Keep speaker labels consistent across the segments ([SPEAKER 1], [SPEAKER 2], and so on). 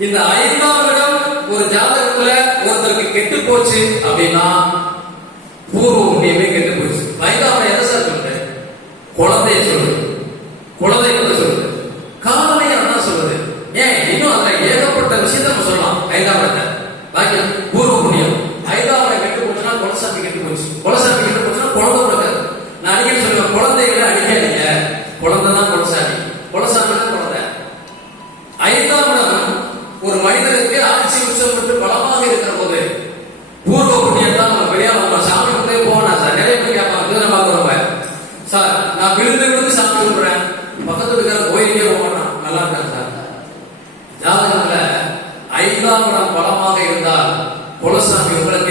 [SPEAKER 1] இந்த ஐந்தாம் இடம் ஒரு ஜாதகத்துல ஒருத்தருக்கு கெட்டு போச்சு அப்படின்னா பூர்வ புண்ணியமே கெட்டு போச்சு. ஐந்தாம் எதை சார் சொல்றேன் குழந்தைய சொல்றது குழந்தைகளை சொல்றது காலையை அதான் சொல்றது ஏன்? இன்னும் அதுல ஏகப்பட்ட விஷயத்த நம்ம சொல்லலாம். ஐந்தாம் இடத்தை பாக்கி ഉള്ള സമയങ്ങളിൽ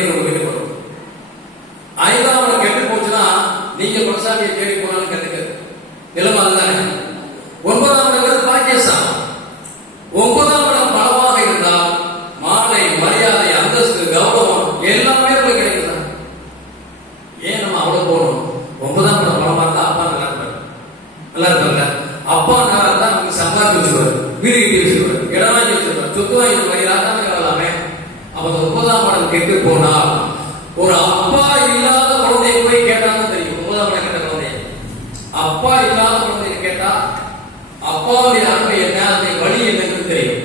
[SPEAKER 1] அப்பாவுடைய ஆண்மை என்ன? வழி என்னன்னு தெரியும்.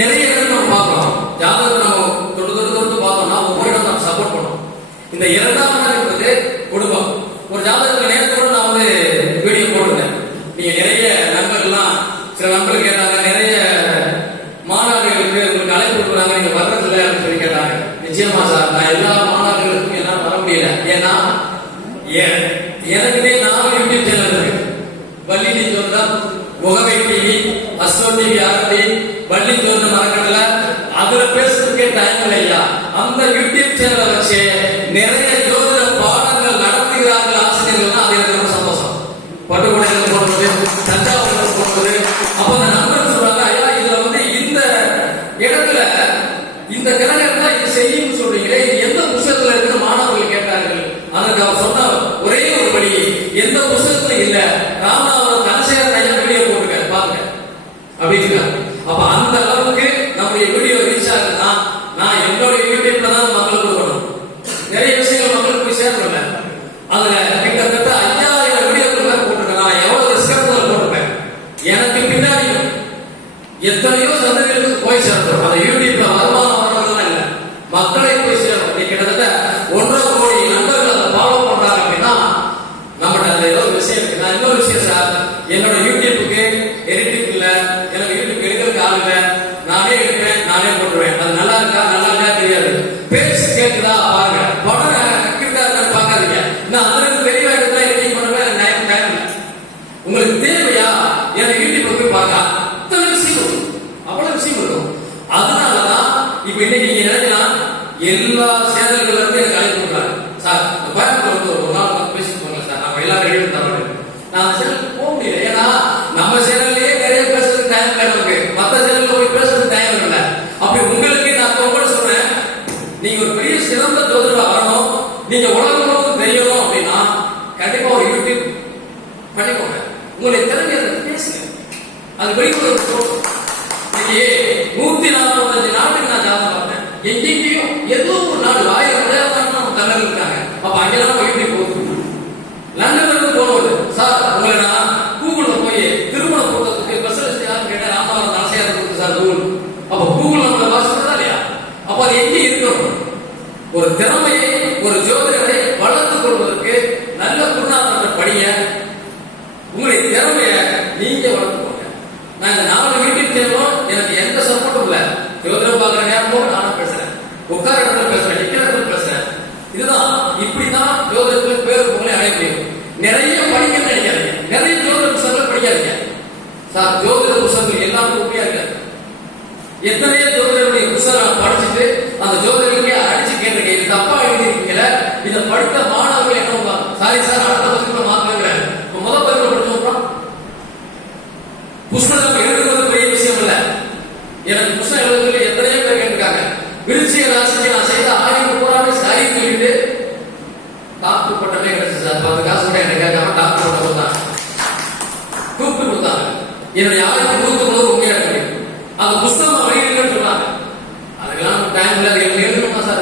[SPEAKER 1] நிறைய இடம் நம்ம பார்க்கலாம் ஜாதகத்தை நம்ம தொடு தொடு தொடுத்து பார்த்தோம்னா ஒவ்வொரு இடம் நம்ம சப்போர்ட் பண்ணோம். இந்த இரண்டாம் இடம் என்பது குடும்பம் ஒரு ஜாதகம் டைம்ல அந்த யூடியூப் சேனலை வச்சு நிறைய ஜோதிட பாடங்கள் நடத்துகிறார்கள் ஆசிரியர்கள் அது எனக்கு ரொம்ப சந்தோஷம். பட்டுக்கொடையில் போடுறது தஞ்சாவூர் போடுறது அப்போ அந்த நண்பர் சொல்றாங்க ஐயா இதுல வந்து இந்த இடத்துல இந்த கிரகம் தான் இது செய்யும் சொல்றீங்களே. இது எந்த புத்தகத்துல இருக்கு மாணவர்கள் கேட்டார்கள். அதற்கு அவர் சொன்ன ஒரே ஒரு படி எந்த புத்தகத்துல இல்ல. ராமநாதபுரம் தனசேகரன் ஐயா வெளியே போட்டுருக்காரு பாருங்க. அப்படின்னு என்னோட யூடியூப்புக்கு எடிட்டிங் இல்ல எனக்கு யூடியூப் எடுக்கிறதுக்கு ஆள் இல்ல நானே எடுப்பேன் நானே போட்டுருவேன். அது நல்லா இருக்கா நல்லா இருக்கா தெரியாது. பேச்சு கேட்குதா ஓரளவுக்கு தெரியணும் அப்படின்னா கண்டிப்பா ஒரு யூடியூப் பண்ணிக்கோங்க. உங்களுடைய திறமையை அதை பேசுங்க. அது வெளிக்கொண்டு ஒரு போட்டோம் இன்னைக்கு நூத்தி நாற்பத்தஞ்சு நாட்டுக்கு நான் ஜாதகம் பார்த்தேன். எங்கேயும் ஏதோ ஒரு நாடு ஆயிரம் விளையாட்டு தமிழ் இருக்காங்க. அப்ப அங்கெல்லாம் யூடியூப் போகுது லண்டன்ல இருந்து போனவர் சார் உங்களை நான் கூகுள்ல போய் திருமண கூட்டத்துக்கு ஸ்பெஷலிஸ்ட் யாரும் கேட்டா ராமநாதன் ஆசையா இருக்கு சார் கூகுள். அப்ப கூகுள் நம்மளை வாசிக்கிறதா இல்லையா? அப்ப அது எங்கே இருக்கணும்? ஒரு திறமை நான் ஜோதிட புத்தகங்கள் எல்லாம் உண்மையாக எத்தனை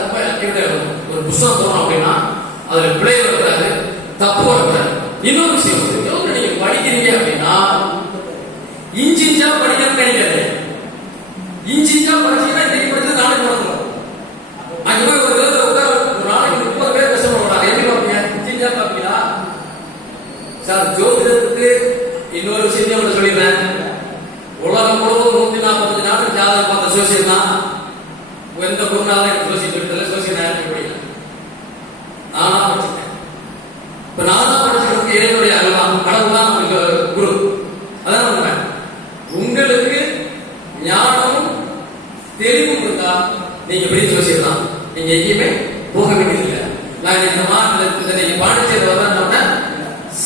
[SPEAKER 1] எழுதணுமா ரொம்ப ஒரு புஸ்தகம் தோணும் அப்படின்னா அதுல பிழை வரக்கூடாது தப்பு வரக்கூடாது இன்னொரு விஷயம் வந்து, நீங்க படிக்கிறீங்க அப்படின்னா இஞ்சி இஞ்சா படிக்கணும்னு நினைக்காது இஞ்சி இஞ்சா படிச்சீங்கன்னா இன்னைக்கு படிச்சது நாளைக்கு மறந்துடும் அங்க போய் ஒரு வேலை உட்கார ஒரு நாளைக்கு முப்பது பேர் கஷ்டப்படுறாங்க எப்படி பார்ப்பீங்க? இஞ்சி இஞ்சா பார்ப்பீங்களா? சார் ஜோதிடத்துக்கு இன்னொரு விஷயத்தையும் ஒன்று சொல்லிடுறேன். உலகம் முழுவதும் நூத்தி நாற்பத்தஞ்சு நாட்டு ஜாதகம் பார்த்த சோசியம் தான். எந்த குருநாதம் எனக்கு சோசியம் சொல்லித்தல சோசியம் நான் எப்படி படிக்கல நானா படிச்சிருக்கேன் இப்ப நான் தான் படிச்சிருக்கு என்னுடைய அல்வா கடவுள் தான் உங்களுக்கு குரு. அதான் உண்மை. உங்களுக்கு ஞானமும் தெளிவும் இருந்தா நீங்க பெரிய ஜோசியர் நீங்க எங்கேயுமே போக வேண்டியதில்லை. நான் இந்த மாநிலத்தில் நீங்க பாண்டிச்சேரி வரணும்னா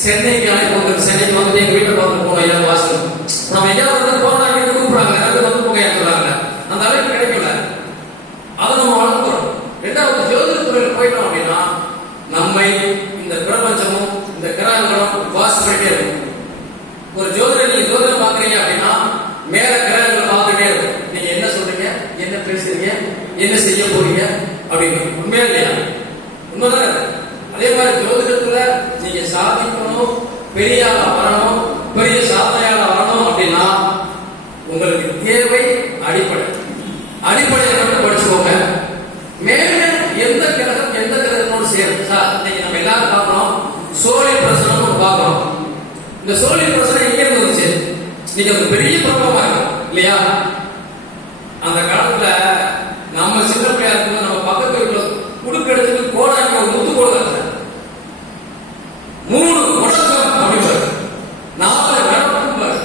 [SPEAKER 1] சென்னைக்கு அழைப்பு சென்னைக்கு வந்து எங்க வீட்டை பார்த்து போனோம் ஐயா வாசல் நம்ம ஐயா வந்து போனா இங்க கூப்பிடுறாங்க அது வந்து போக சொல்றாங்க அந்த அழைப்பு கிடைக்கல அதை நம்ம வளர்க்கிறோம் ரெண்டாவது ஜோதிட துறையில் போயிட்டோம் அப்படின்னா நம்மை இந்த பிரபஞ்சமும் இந்த கிரகங்களும் வாசி இருக்கும். ஒரு ஜோதிடர் நீங்க ஜோதிடம் பாக்குறீங்க அப்படின்னா மேல கிரகங்கள் பார்த்துட்டே இருக்கும். நீங்க என்ன சொல்றீங்க? என்ன பேசுறீங்க? என்ன செய்ய போறீங்க? அப்படின்னு. உண்மையா இல்லையா? உண்மைதான்? அதே மாதிரி ஜோதிடத்துல நீங்க சாதிக்கணும் பெரிய ஆளா வரணும் பெரிய சாதனையாளா வரணும் அப்படின்னா உங்களுக்கு தேவை அடிப்படை. அடிப்படை மட்டும் படிச்சுக்கோங்க மேல எந்த கிரகம் எந்த கிரகத்தோடு சேரும் சார் இன்னைக்கு நம்ம எல்லாரும் பார்க்கிறோம் சோழி பிரசனம் பார்க்கிறோம் இந்த சோழி பிரசனம் எங்க இருந்து வந்துச்சு? இன்னைக்கு அது பெரிய பிரபலமா இருக்கு. இல்லையா? அந்த காலத்துல நம்ம சின்ன பிள்ளையா இருக்கும்போது நம்ம பக்கத்து வீட்டுல குடுக்க எடுத்துட்டு கோடாக்கி ஒரு முத்து போடுறாங்க மூணு முடக்கம் அப்படிம்பாரு நாலு நடப்பும்பாரு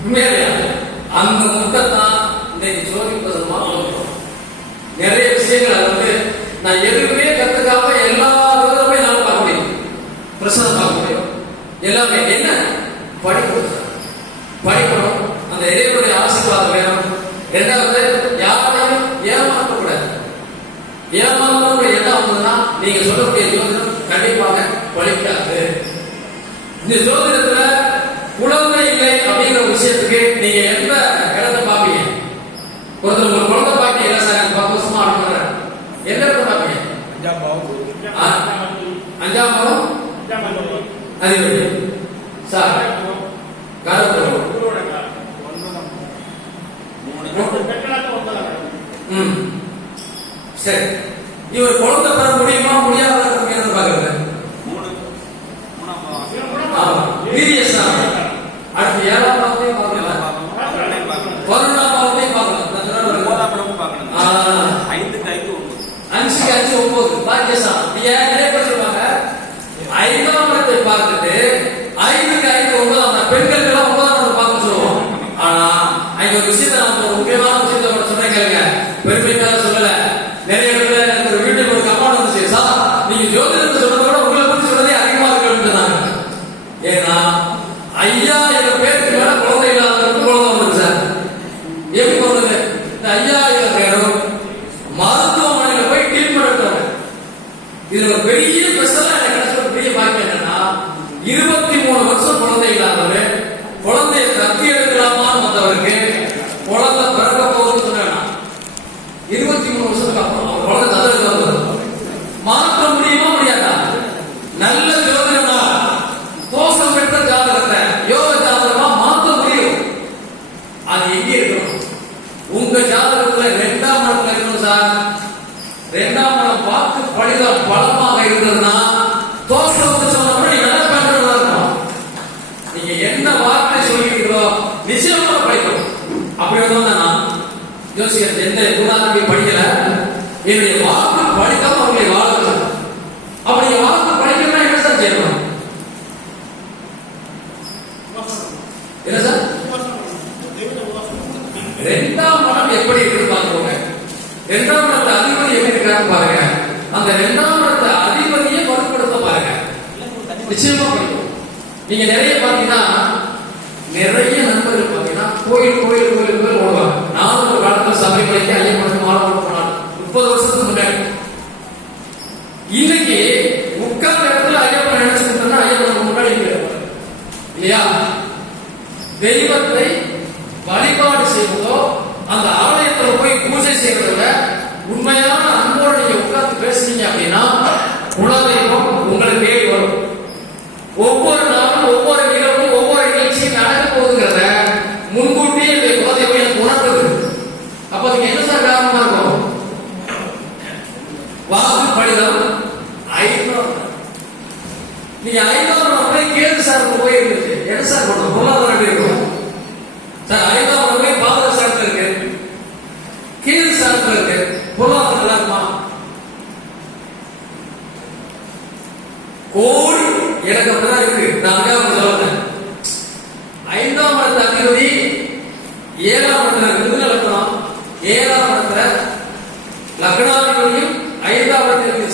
[SPEAKER 1] உண்மையா அந்த முட்டை தான் இன்னைக்கு சோழி பிரசனமா கொடுக்கிறோம் நிறைய விஷயங்கள் அது வந்து நான் எதுவுமே கத்துக்காம எல்லா விதமே நான் பார்க்க முடியும் பிரசனம் பார்க்க முடியும் எல்லாமே என்ன படிக்கணும் படிக்கணும் அந்த இறைவனுடைய ஆசீர்வாதம் வேணும் ரெண்டாவது யாரையும் ஏமாற்றக்கூடாது ஏமாற்றக்கூடிய எண்ணம் வந்ததுன்னா நீங்க சொல்லக்கூடிய ஜோதிடம் கண்டிப்பாக பலிக்காது இந்த ஜோதிடத்துல குழந்தை இல்லை அப்படிங்கிற விஷயத்துக்கு நீங்க எந்த இடத்தை பார்ப்பீங்க? ஒருத்தர் உங்க குழந்தை பாக்கி இல்லை சார் எனக்கு பத்து வருஷமா அப்படின்ற எந்த இடத்தை பார்ப்பீங்க? அஞ்சாம் மாதம் அதிபதி. சார் சரி. இவர் குழந்தை பெற முடியுமா? முடியாத பார்க்கறது? ஆமா. அடுத்து ஏழாம் பாவத்தையும் பார்க்கலாம் பதினொன்றாம் பாவத்தையும் பார்க்கலாம். நான் ஐந்து ஆ. அஞ்சுக்கு அஞ்சு ஒன்பது. பாக்கியசான் ஏன் சொல்லுவாங்க? ஐந்தாம் இடத்தை பார்த்துட்டு ஐந்துக்கு ஐந்து ஒன்பதாம். பெண்களுக்கு எல்லாம் ஒன்பதாம் பார்க்க சொல்லுவோம். ஆனா அங்க ஒரு விஷயத்த நான் ஒரு முக்கியமான விஷயத்தை உங்கள்ட்ட சொன்னேன் கேளுங்க பெருமைக்காக சொல்லல நிறைய இடத்துல எனக்கு ஒரு வீட்டுக்கு ஒரு கமாண்ட் வந்துச்சு சார் நீங்க ஜோதிடத்தை சொன்னதை விட உங்களை பத்தி சொன்னதே அதிகமா இருக்குன்னு சொன்னாங்க ஏன்னா ஐயாயிரம் பேருக்கு மேல குழந்தை இல்லாதவங்களுக்கு குழந்தை வந்துருக்கு சார் எப்படி வந்தது இந்த ஐயாயிரம் பேரும் மருத்துவமனையில போய் ட்ரீட்மெண்ட் எடுத்தாங்க இதுல ஒரு பெரிய ஸ்பெஷலா எனக்கு கிடைச்ச ஒரு பெரிய பாக்கியம் என்னன்னா இருபத்தி மூணு வருஷம் குழந்தை இல்லாதவர் குழந்தையை தத்தி எடுக்கலாமான்னு வந்தவருக்கு குழந்தை பிறக்க போகுதுன்னு சொன்னா இருபத்தி மூணு வருஷத்துக்கு அப்புறம் அவர் குழந்தை தந்தெடுக்க வந்தவர் மாற்ற முடியுமா முடியாதா நல்ல ஜோதிடமா தோஷம் பெற்ற ஜாதகத்தை யோக ஜாதகமா மாற்ற முடியும் அது எங்கே இருக்கணும் உங்க ஜாதகத்துல ரெண்டாம் இடத்துல இருக்கணும் சார் ரெண்டாம் இடம் வாக்கு பலிதம் பலமாக இருந்ததுன்னா தோஷம் வந்து சொன்னோம்னா நீங்க என்ன பண்றதா இருக்கணும் நீங்க என்ன வார்த்தை சொல்லிக்கிறீங்களோ நிச்சயமா படிக்கணும் அப்படி வந்து நான் ஜோசியர் எந்த குருநாதனுடைய படிக்கல. என்னுடைய வாக்கு படிக்காம அவங்களை வாழ உங்களை தேடி வரும். ஒவ்வொரு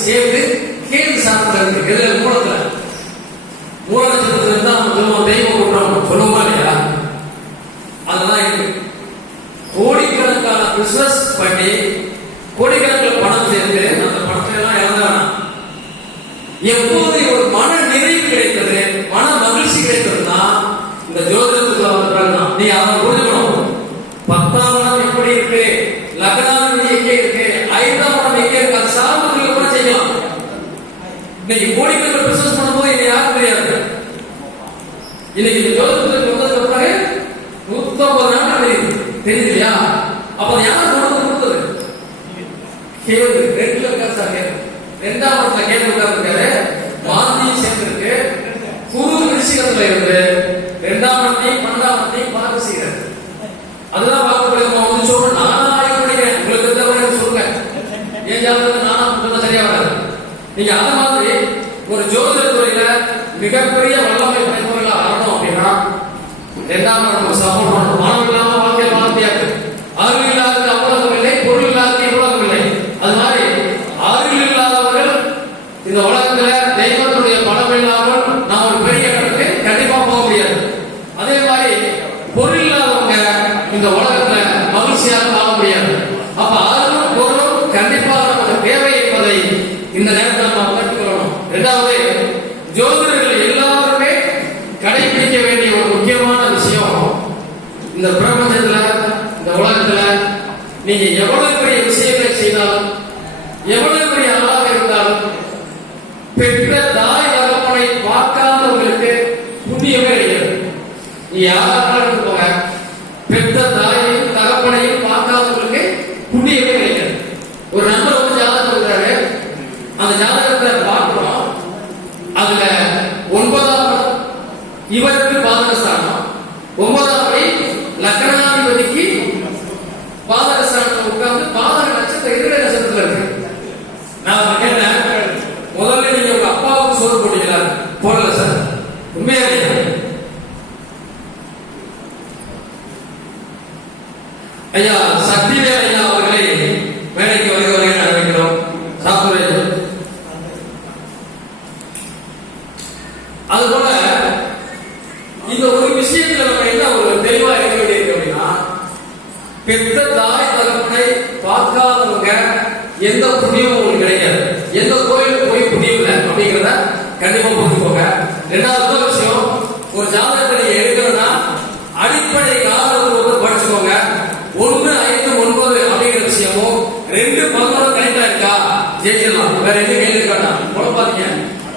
[SPEAKER 1] சேர்ந்து கேள்வி சாப்பிட்டு இருக்கு. எதில் மூலத்தில். மூலத்தில் தான் நம்ம தெய்வம் ஒரு ரெட்ல குரு விஷயத்துல இருந்து ரெண்டாம் இடத்தையும் அதுதான் பார்க்கக்கூடிய வந்து நானா உங்களுக்கு இருந்தவரை சொல்லுங்க? என் ஜாதகத்தை நானா சரியா வராது? நீங்க அந்த மாதிரி ஒரு ஜோதிட துறையில மிகப்பெரிய வல்லமை பெற்றவர்களா ஆகணும் அப்படின்னா ரெண்டாம் தேவை என்பதை இந்த நேரத்தில் நாம் உணர்ந்து கொள்ளணும் இரண்டாவது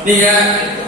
[SPEAKER 1] dia.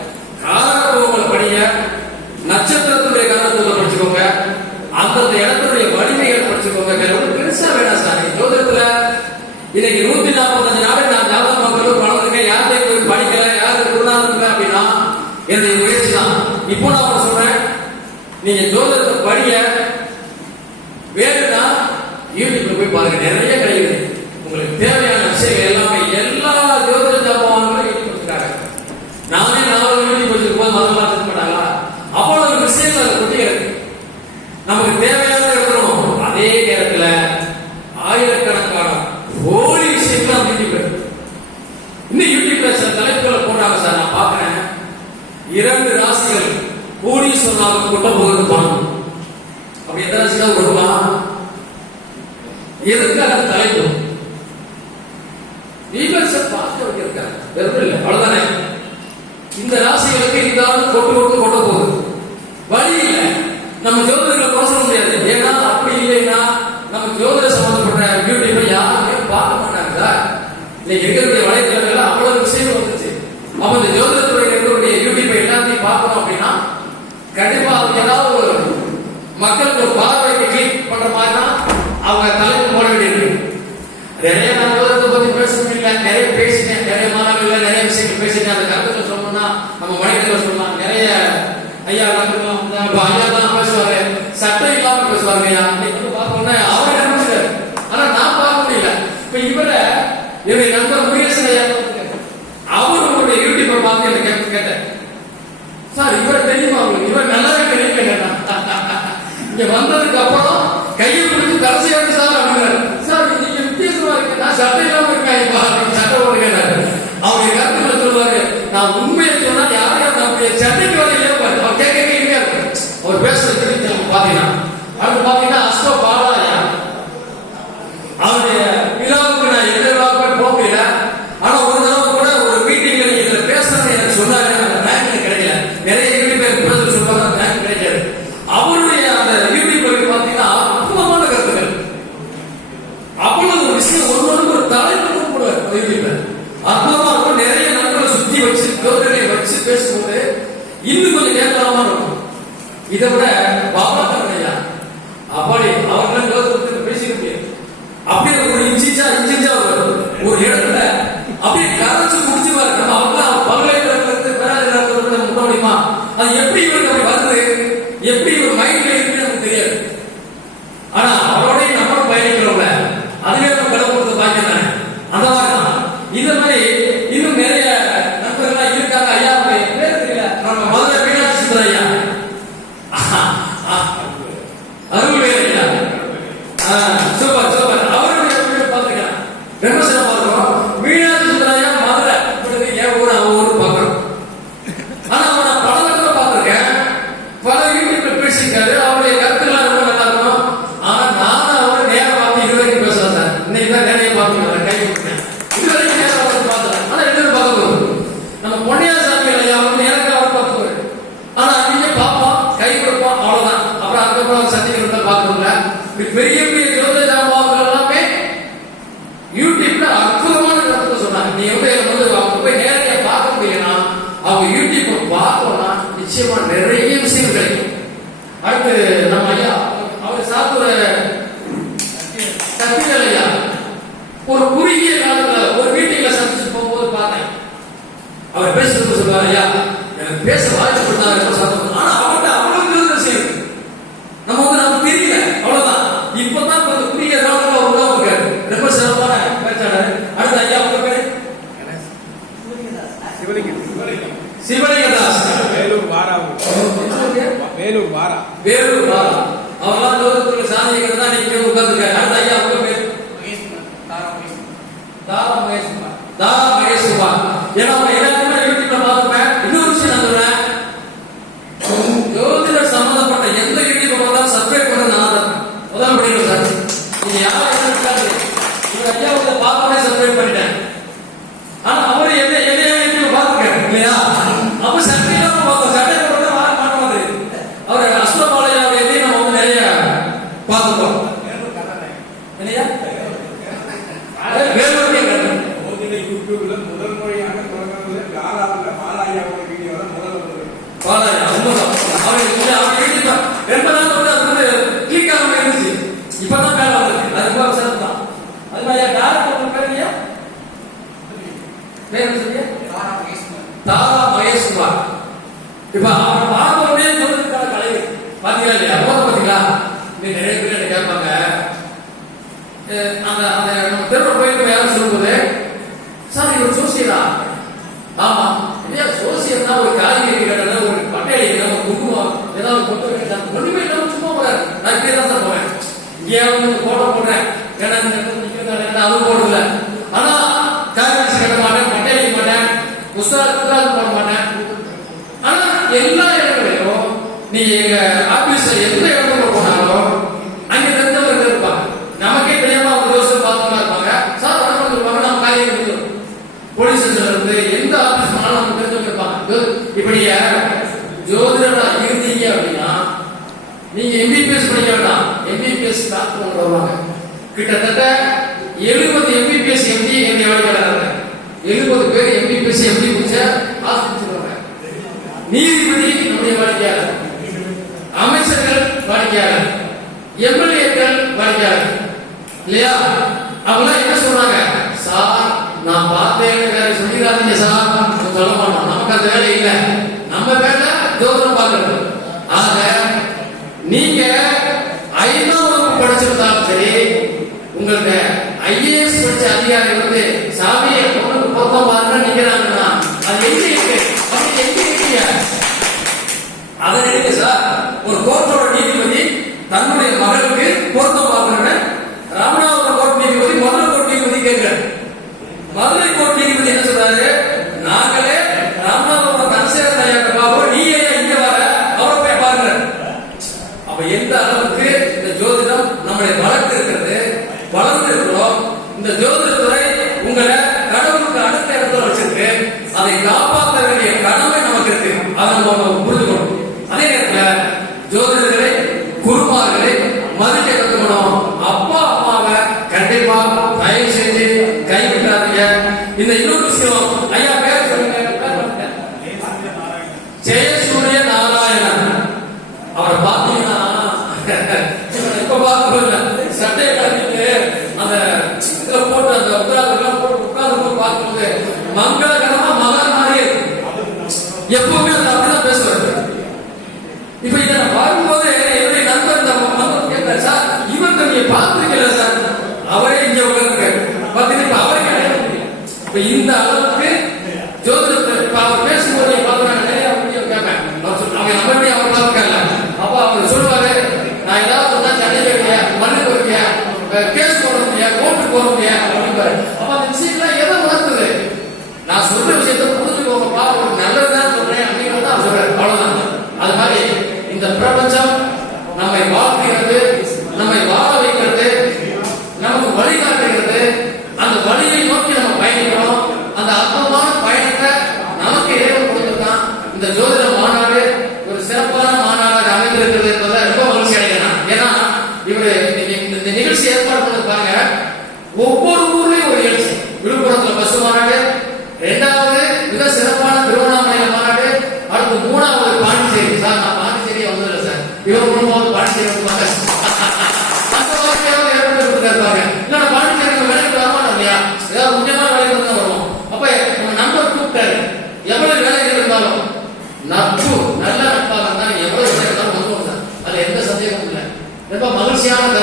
[SPEAKER 1] நமக்கு தேவை அவருக்கு ஏதாவது ஒரு மக்களுக்கு ஒரு பார்வையை கிளிக் பண்ற மாதிரினா அவங்க தலைப்பு போட வேண்டியிருக்கு நிறைய நண்பர்களை பத்தி பேசணும் இல்லை. நிறைய பேசினேன். நிறைய மாணவர்கள் நிறைய விஷயங்கள் பேசினேன் அந்த கருத்துக்கள் சொல்லணும்னா நம்ம மனிதர்கள் சொல்லலாம். நிறைய ஐயா கருத்துக்கள் ஐயா தான் பேசுவாரு. சட்டம் இல்லாமல் பேசுவாங்க Or rest அது எப்படி இவருக்கு அப்படி வருது எப்படி இவர் மைண்ட் veía பாரா
[SPEAKER 2] வேலூர்
[SPEAKER 1] பாரா அவெல்லாம் லோகத்துல சாதிக்கிறது தான் நீங்க உட்கார்ந்துருக்காரு அடுத்த ஐயா அவங்க பேர்? தாரா மகேஷ்குமார். தாரா மகேஷ்குமார். தாரா மகேஷ்குமார். ஏன்னா Murah. இல்லையா? அவங்களாம் என்ன சொல்றாங்க? சார் நான் பார்த்தேன் சொல்லிடாதீங்க சார் சொல்ல மாட்டோம் நமக்கு அந்த வேலை இல்லை. நம்ம வேலை ஜோதிடம் பார்க்கறது. ஆக நீங்க ஐநூறு வகுப்பு படிச்சிருந்தாலும் சரி உங்களுக்கு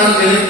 [SPEAKER 1] Sunday.